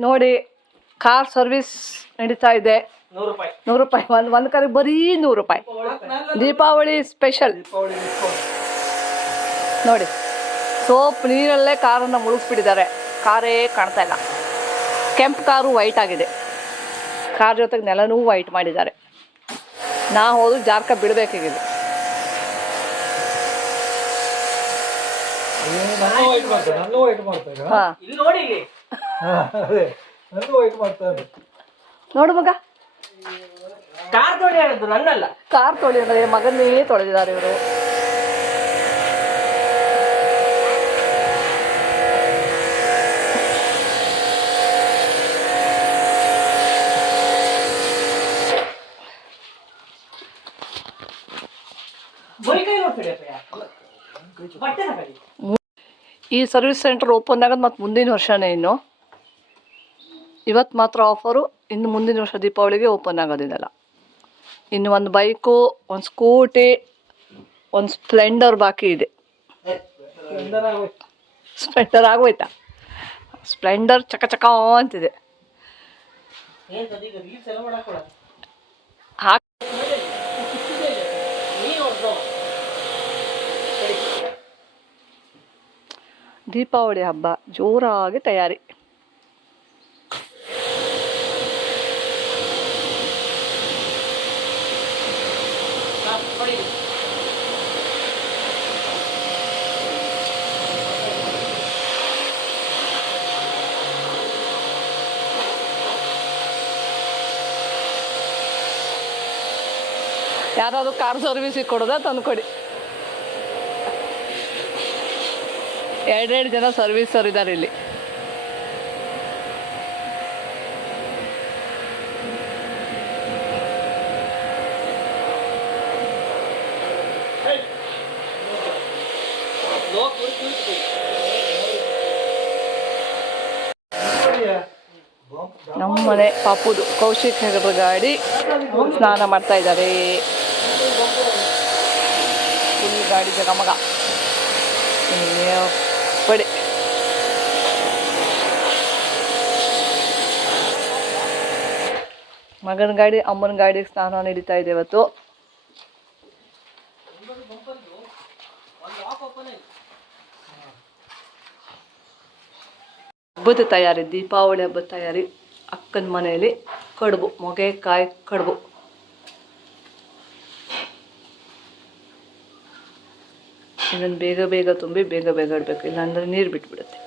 ನೋಡಿ car service ನಡೀತಾ ಇದೆ. ನೂರು ರೂಪಾಯಿ. ಒಂದು ಒಂದು ಕಾರಿಗೆ ಬರೀ ನೂರು ರೂಪಾಯಿ. ದೀಪಾವಳಿ ಸ್ಪೆಷಲ್ ನೋಡಿ ಸೋಪ್ ನೀರಲ್ಲೇ ಕಾರನ್ನ ಮುಳುಗಿಸ್ಬಿಟ್ಟಿದ್ದಾರೆ. ಕಾರೇ ಕಾಣ್ತಾ ಇಲ್ಲ. ಕೆಂಪು ಕಾರು ವೈಟ್ ಆಗಿದೆ. ಕಾರ್ ಜೊತೆಗೆ ನೆಲನೂ ವೈಟ್ ಮಾಡಿದ್ದಾರೆ. ನಾ ಹೋದ್ರು ಜಾರ್ಕ ಬಿಡಬೇಕಾಗಿದೆ. ವೈಟ್ ಮಾಡ್ತಾರೆ ನನ್ನ ವೈಟ್ ಮಾಡ್ತಾರೆ ಇಲ್ಲಿ ನೋಡಿ ಇಲ್ಲಿ. ಅದೇ ನನ್ನ ವೈಟ್ ಮಾಡ್ತಾರೆ ನೋಡು ಮಗ. ಕಾರ್ ತೊಳೆಯೋದು ನನ್ನಲ್ಲ. ಕಾರ್ ತೊಳೆದರೆ ಮಗನೇ ತೊಳೆದಿದ್ದಾರೆ ಇವರು. ಬಟ್ಟೆ ಈ ಸರ್ವಿಸ್ ಸೆಂಟರ್ ಓಪನ್ ಆಗೋದು ಮತ್ತು ಮುಂದಿನ ವರ್ಷನೇ ಇನ್ನು. ಇವತ್ತು ಮಾತ್ರ ಆಫರು ಇನ್ನು ಮುಂದಿನ ವರ್ಷ ದೀಪಾವಳಿಗೆ ಓಪನ್ ಆಗೋದಿದೆಲ್ಲ ಇನ್ನು ಒಂದು ಬೈಕು ಒಂದು ಸ್ಕೂಟಿ ಒಂದು ಸ್ಪ್ಲೆಂಡರ್ ಬಾಕಿ ಇದೆ. ಸ್ಪ್ಲೆಂಡರ್ ಆಗೋಯ್ತಾ? ಸ್ಪ್ಲೆಂಡರ್ ಚಕ ಚಕ ಅಂತಿದೆ. ದೀಪಾವಳಿ ಹಬ್ಬ ಜೋರಾಗಿ ತಯಾರಿ. ಯಾರಾದ್ರೂ ಕಾರ್ ಸರ್ವಿಸ್ ಕೊಡೋದಾ ತಂದು ಕೊಡಿ ಎರಡೆರಡು ಜನ ಸರ್ವಿಸ್ ಅವರು ಇದ್ದಾರೆ ಇಲ್ಲಿ. ನಮ್ಮ ಮನೆ ಪಾಪುದು ಕೌಶಿಕ್ ಹೆಗರ ಗಾಡಿ ಸ್ನಾನ ಮಾಡ್ತಾ ಇದ್ದಾರೆ. ಫುಲ್ ಗಾಡಿ ಜಗಮಗ. ಮಗನ ಗಾಡಿ, ಅಮ್ಮನ ಗಾಡಿ ಸ್ನಾನ ನಡೀತಾ ಇದೆ ಇವತ್ತು. ಹಬ್ಬದ ತಯಾರಿ, ದೀಪಾವಳಿ ಹಬ್ಬದ ತಯಾರಿ, ಅಕ್ಕನ ಮನೆಯಲ್ಲಿ ಕಡುಬು, ಮೊಗೆಕಾಯಿ ಕಡುಬು. ಇದನ್ನು ಬೇಗ ಬೇಗ ತುಂಬಿ ಬೇಗ ಬೇಗ ಇಡಬೇಕು, ಇಲ್ಲಾಂದರೆ ನೀರು ಬಿಟ್ಬಿಡುತ್ತೆ.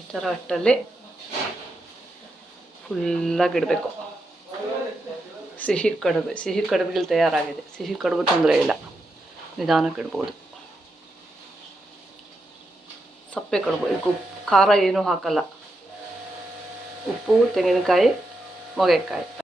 ಈ ಥರ ಅಟ್ಟಲ್ಲಿ ಫುಲ್ಲಾಗಿ ಇಡಬೇಕು ಸಿಹಿ ಕಡುಬು, ಸಿಹಿ ಕಡುಬಿಗೆ ತಯಾರಾಗಿದೆ. ಸಿಹಿ ಕಡುಬು ತೊಂದರೆ ಇಲ್ಲ. ನಿಧಾನಕ್ಕೆ ಇಡ್ಬೋದು. ಸಪ್ಪೆ ಕಡುಬು, ಇದಕ್ಕೆ ಖಾರ ಏನೂ ಹಾಕಲ್ಲ. ಉಪ್ಪು, ತೆಂಗಿನಕಾಯಿ, ಮೊಗೆಕಾಯಿ.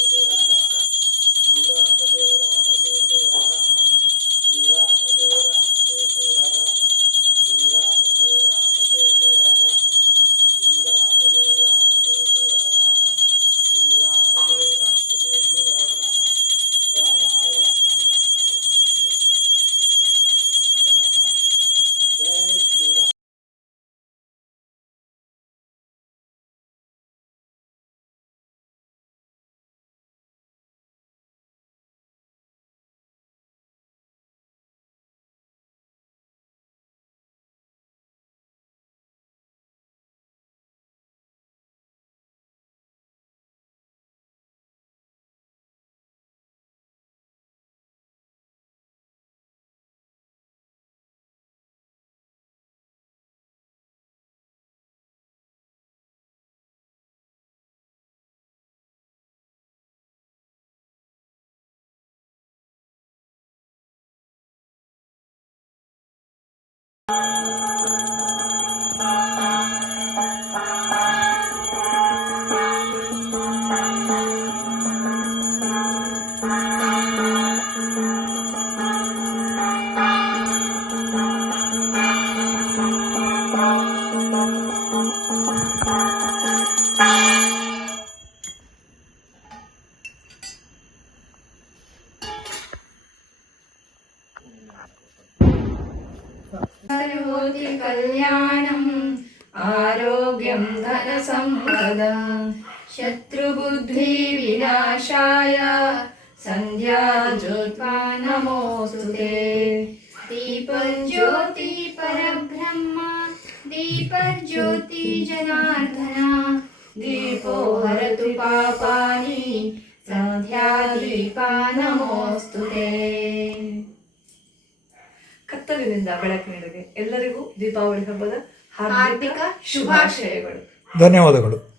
you കല്യാണം ആരോഗ്യം ധനസമ്പദം ശത്രുബുദ്ധി വിനാശായ സന്ധ്യാജോത്പാനമോസുതേ ദീപം ജ്യോതി പരബ്രഹ്മ ദീപജ്യോതി ജനാർദ്ദന ദീപോ ഹരതു പാപാനി സന്ധ്യാദീപാനമോസ്തു തേ. ते ಬೆಳಕು ಬೆಳಕಿನೆಡೆಗೆ ಎಲ್ಲರಿಗೂ ದೀಪಾವಳಿ ಹಬ್ಬದ ಹಾರ್ದಿಕ ಶುಭಾಶಯಗಳು. ಧನ್ಯವಾದಗಳು.